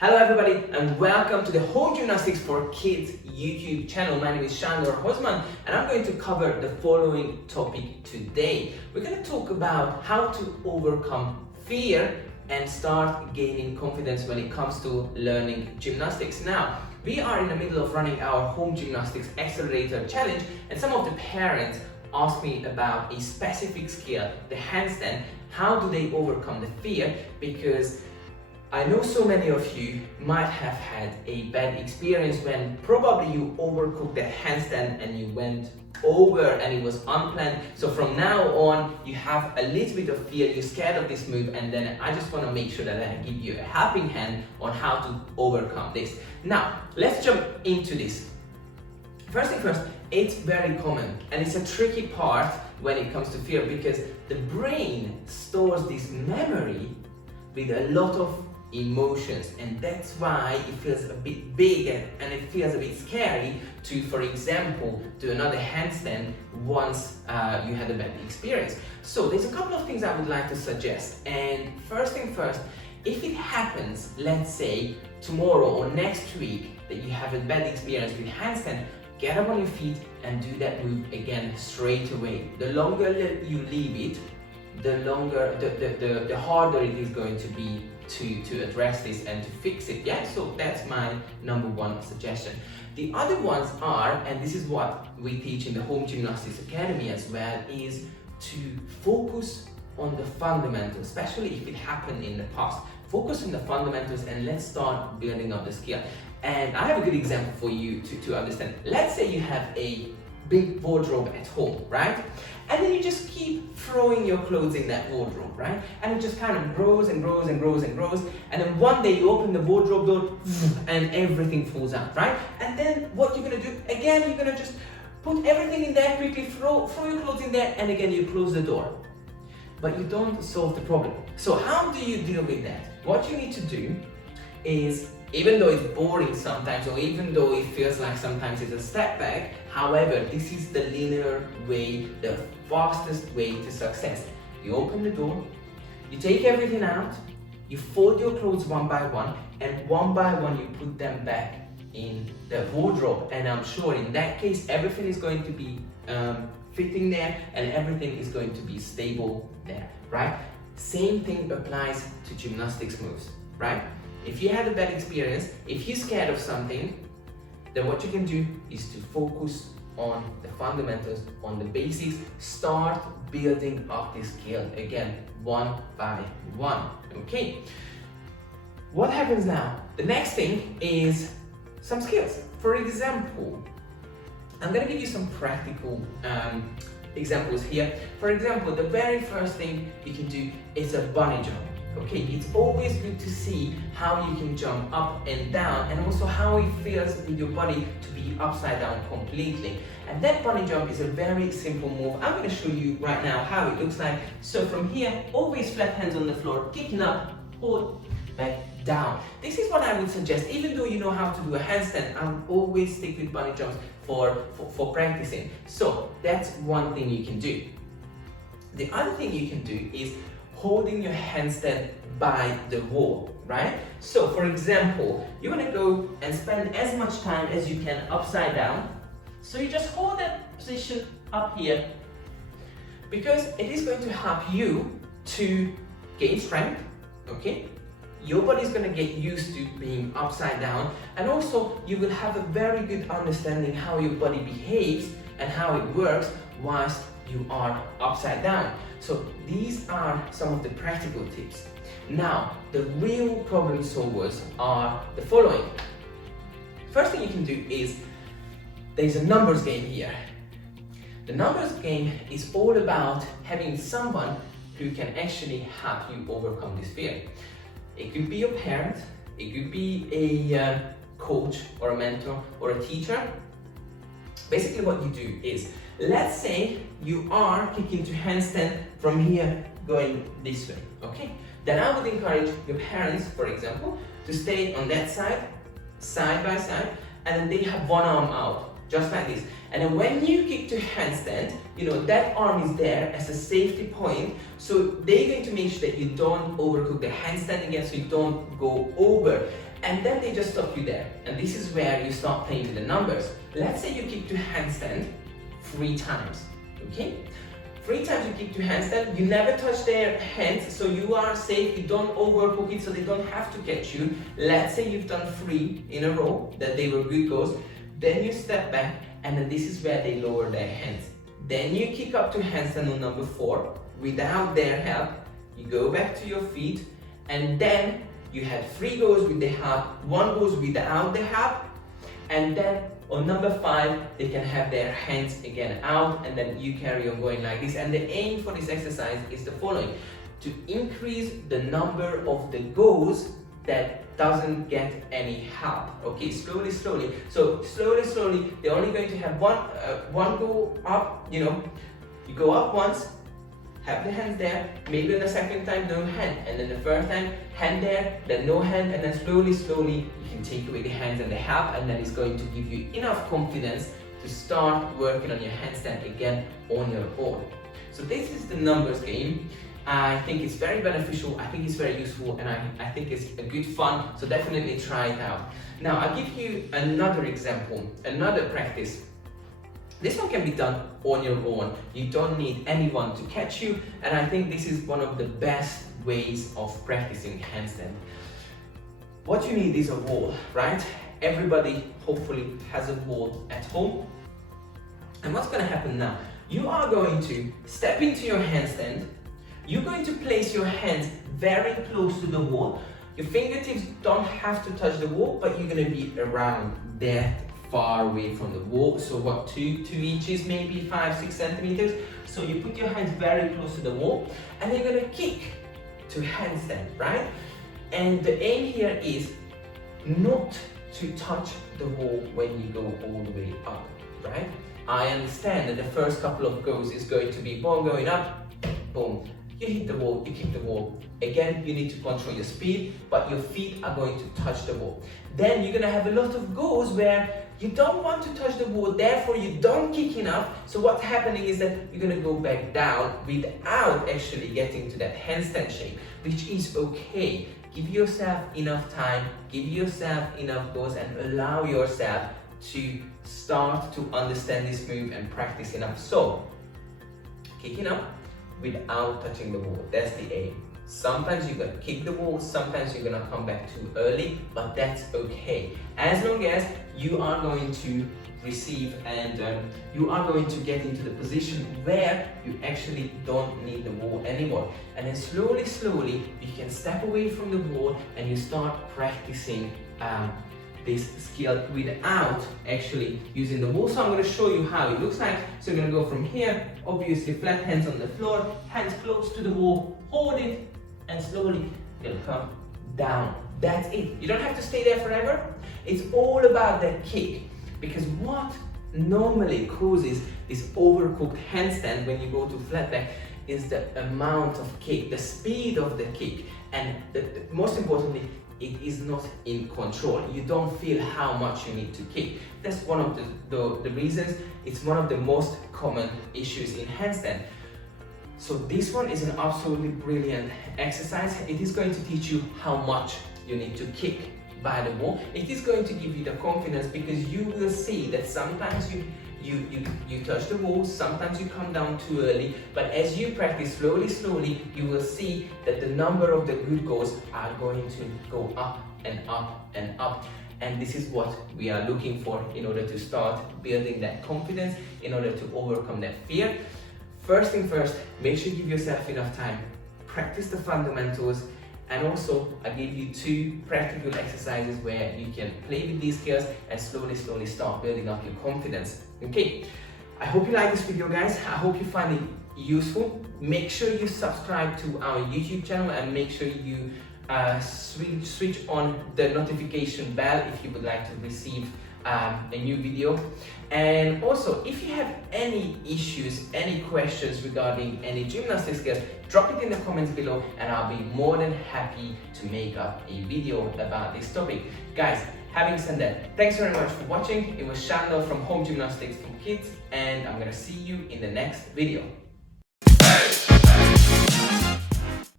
Hello everybody and welcome to the Home Gymnastics for Kids YouTube channel. My name is Shandor Hosman and I'm going to cover the following topic today. We're going to talk about how to overcome fear and start gaining confidence when it comes to learning gymnastics. Now, we are in the middle of running our Home Gymnastics Accelerator Challenge and some of the parents asked me about a specific skill, the handstand. How do they overcome the fear? Because I know so many of you might have had a bad experience when probably you overcooked the handstand and you went over and it was unplanned. So from now on, you have a little bit of fear, you're scared of this move, and then I just want to make sure that I give you a helping hand on how to overcome this. Now, let's jump into this. First thing first, it's very common and it's a tricky part when it comes to fear because the brain stores this memory with a lot of emotions, and that's why it feels a bit big and it feels a bit scary to, for example, do another handstand once you had a bad experience. So there's a couple of things I would like to suggest, and first thing first, if it happens, let's say tomorrow or next week, that you have a bad experience with handstand, get up on your feet and do that move again straight away. The longer you leave it, the harder it is going to be to address this and to fix it. Yeah, so that's my number one suggestion. The other ones are, and this is what we teach in the Home Gymnastics Academy as well, is to focus on the fundamentals, especially if it happened in the past. Focus on the fundamentals and let's start building up the skill. And I have a good example for you to understand. Let's say you have a big wardrobe at home, right? And then you just keep throwing your clothes in that wardrobe, right? And it just kind of grows and grows and grows and grows. And then one day you open the wardrobe door and everything falls out, right? And then what you're gonna do, again, you're gonna just put everything in there, quickly throw your clothes in there, and again you close the door. But you don't solve the problem. So how do you deal with that? What you need to do is, even though it's boring sometimes, or even though it feels like sometimes it's a step back, however, this is the linear way, the fastest way to success. You open the door, you take everything out, you fold your clothes one by one, and one by one you put them back in the wardrobe. And I'm sure in that case, everything is going to be fitting there and everything is going to be stable there, right? Same thing applies to gymnastics moves, right? If you had a bad experience, if you're scared of something, then what you can do is to focus on the fundamentals, on the basics, start building up this skill again, one by one, okay? What happens now? The next thing is some skills. For example, I'm gonna give you some practical examples here. For example, the very first thing you can do is a bunny jump. Okay, it's always good to see how you can jump up and down and also how it feels with your body to be upside down completely. And that bunny jump is a very simple move. I'm going to show you right now how it looks like. So from here, always flat hands on the floor, kicking up, hold, back, down. This is what I would suggest. Even though you know how to do a handstand, I would always stick with bunny jumps for practicing. So that's one thing you can do. The other thing you can do is holding your handstand by the wall, right? So for example, you want to go and spend as much time as you can upside down. So you just hold that position up here because it is going to help you to gain strength, okay? Your body is going to get used to being upside down, and also you will have a very good understanding how your body behaves and how it works whilst you are upside down. So these are some of the practical tips. Now, the real problem solvers are the following. First thing you can do is, there's a numbers game here. The numbers game is all about having someone who can actually help you overcome this fear. It could be your parent, it could be a coach or a mentor or a teacher. Basically what you do is, let's say you are kicking to handstand from here going this way, okay? Then I would encourage your parents, for example, to stay on that side, side by side, and then they have one arm out, just like this. And then when you kick to handstand, that arm is there as a safety point. So they're going to make sure that you don't overcook the handstand again, so you don't go over. And then they just stop you there. And this is where you start playing with the numbers. Let's say you kick to handstand 3 times, okay? 3 times you kick to handstand, you never touch their hands, so you are safe, you don't overcook it, so they don't have to catch you. Let's say you've done 3 in a row, that they were good goes. Then you step back, and then this is where they lower their hands. Then you kick up to handstand on number 4 without their help. You go back to your feet, and then you had 3 goes with the help, 1 goes without the help, and then on number 5 they can have their hands again out, and then you carry on going like this. And the aim for this exercise is the following: to increase the number of the goes that doesn't get any help. Okay, slowly. So slowly, they're only going to have one go up. You go up once, have the hands there, maybe on the second time no hand, and then the first time hand there, then no hand, and then slowly you can take away the hands and the help, and then it's going to give you enough confidence to start working on your handstand again on your own. So this is the numbers game. I think it's very beneficial, I think it's very useful, and I think it's a good fun, so definitely try it out. Now I'll give you another example, another practice. This one can be done on your own. You don't need anyone to catch you, and I think this is one of the best ways of practicing handstand. What you need is a wall, right? Everybody hopefully has a wall at home. And what's going to happen now? You are going to step into your handstand. You're going to place your hands very close to the wall. Your fingertips don't have to touch the wall, but you're going to be around that far away from the wall. So what, 2 inches, maybe 5-6 centimeters. So you put your hands very close to the wall, and you're going to kick to handstand, right? And the aim here is not to touch the wall when you go all the way up, right? I understand that the first couple of goes is going to be ball going up, boom. You hit the wall, you kick the wall. Again, you need to control your speed, but your feet are going to touch the wall. Then you're gonna have a lot of goes where you don't want to touch the wall, therefore you don't kick enough. So what's happening is that you're gonna go back down without actually getting to that handstand shape, which is okay. Give yourself enough time, give yourself enough goes, and allow yourself to start to understand this move and practice enough. So, kicking up without touching the wall, that's the aim. Sometimes you're going to kick the wall, sometimes you're going to come back too early, but that's okay. As long as you are going to receive and you are going to get into the position where you actually don't need the wall anymore. And then slowly, you can step away from the wall and you start practicing this skill without actually using the wall. So I'm going to show you how it looks like. So you're going to go from here, obviously flat hands on the floor, hands close to the wall, hold it, and slowly you'll come down. That's it. You don't have to stay there forever. It's all about that kick, because what normally causes this overcooked handstand when you go to flat back is the amount of kick, the speed of the kick, and most importantly, it is not in control. You don't feel how much you need to kick. That's one of the reasons. It's one of the most common issues in handstand. So this one is an absolutely brilliant exercise. It is going to teach you how much you need to kick by the wall. It is going to give you the confidence, because you will see that sometimes you touch the wall, sometimes you come down too early, but as you practice slowly, you will see that the number of the good goes are going to go up and up and up. And this is what we are looking for in order to start building that confidence, in order to overcome that fear. First thing first, make sure you give yourself enough time. Practice the fundamentals. And also, I give you 2 practical exercises where you can play with these skills and slowly start building up your confidence. Okay, I hope you like this video, guys. I hope you find it useful. Make sure you subscribe to our YouTube channel and make sure you switch on the notification bell if you would like to receive a new video. And also, if you have any issues, any questions regarding any gymnastics skills, drop it in the comments below and I'll be more than happy to make up a video about this topic. Guys, Having said that, thanks very much for watching. It was Shandor from Home Gymnastics for Kids, and I'm gonna see you in the next video.